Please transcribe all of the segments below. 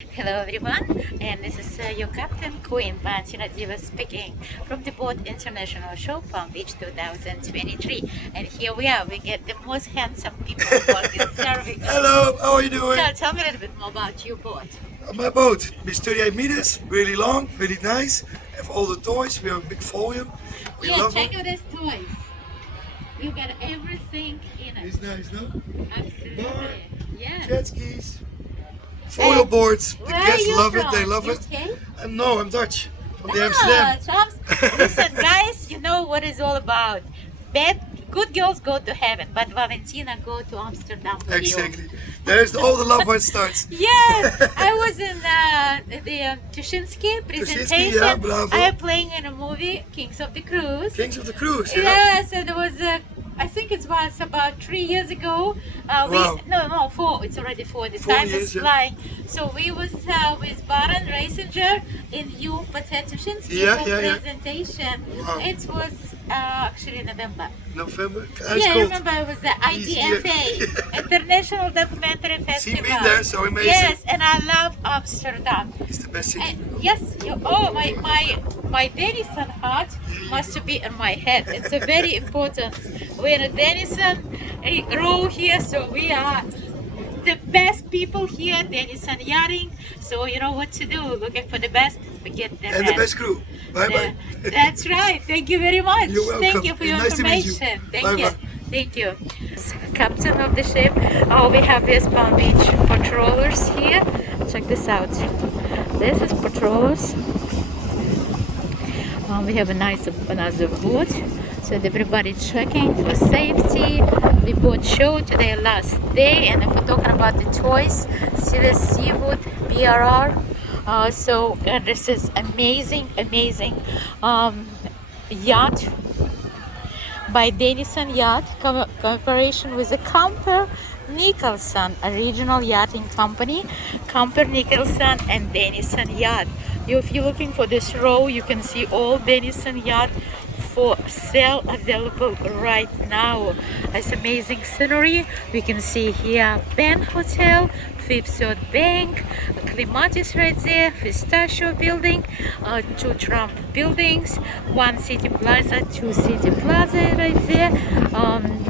Hello everyone, and this is your captain, Queen Valentina Aved speaking from the boat International Show, Palm Beach 2023. And here we are, we get the most handsome people working serving us. Hello, how are you doing? So tell me a little bit more about your boat. My boat is 38 meters, really long, really nice. Have all the toys, we have a big volume. We love check it. out these toys. You got everything in it. It's nice, no? Absolutely. Bar, Yeah. jet skis, foil boards. The Where are guests you love it, from? they love it. UK? No, I'm Dutch, from the Ah, Amsterdam. Listen, guys, you know what it's all about. Good girls go to heaven, but Valentina go to Amsterdam. With Exactly. You. There's all the love where it starts. Yes, I was in the Tuschinski presentation. yeah, bravo. I am playing in a movie, Kings of the Cruise. Kings of the Cruise, yeah. Yes, and it was. I think it was about 3 years ago. Wow. No, 4. It's already 4. The 4 time years, is yeah. flying. So we was with Baron Reisinger in you Patetushinski Yeah, yeah. presentation. Wow. It was actually November. November, Yeah, ice I cold. remember it was the Easy, IDFA, International Documentary See, Festival. been there, so amazing. Yes, and I love Amsterdam. It's the best city. And yes, my Denison hat must be on my head. It's a very important. We're in a Denison row here, so we are the best people here, Denison Yachting. So you know what to do. Looking for the best, forget the And rest. the best crew. Bye bye. That's right. Thank you very much. You're welcome. Thank you for your Nice to meet you. information. Thank Bye you. bye. Thank you. Captain of the ship. Oh, we have these Palm Beach patrollers here. Check this out. This is patrollers. We have another boat. So everybody checking for safety. The boat show today last day, and if we're talking about the toys, see the seafood BRR. This is amazing yacht by Denison Yacht, cooperation with the Camper Nicholson, a regional yachting company. Camper Nicholson and Denison Yacht. If you're looking for this row, you can see all Denison Yacht for sale available right now. It's amazing scenery. We can see here Penn Hotel, Fifth Third Bank, Clematis right there, Pistachio building, 2 Trump buildings, 1 City Plaza, 2 City Plaza right there,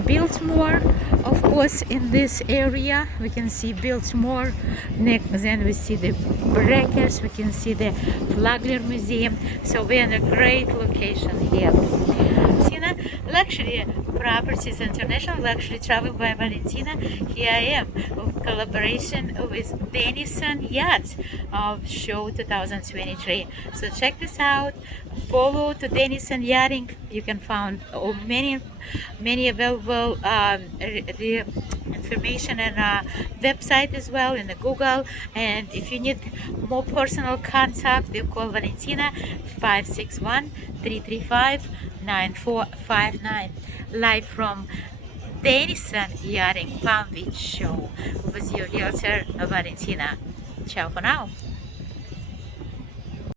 Biltmore, of course, in this area. We can see Biltmore, then we see the Breakers, we can see the Flagler Museum. So we're in a great location here. Valentina Luxury Properties International Luxury Travel by Valentina. Here I am, collaboration with Denison Yachts of Show 2023. So check this out. Follow to Denison Yachting. You can find many available the information and website as well in the Google. And if you need more personal contact, you call Valentina 561-335-9459. Live from Denison Yachting Palm Beach Show with your realtor Valentina. Ciao for now.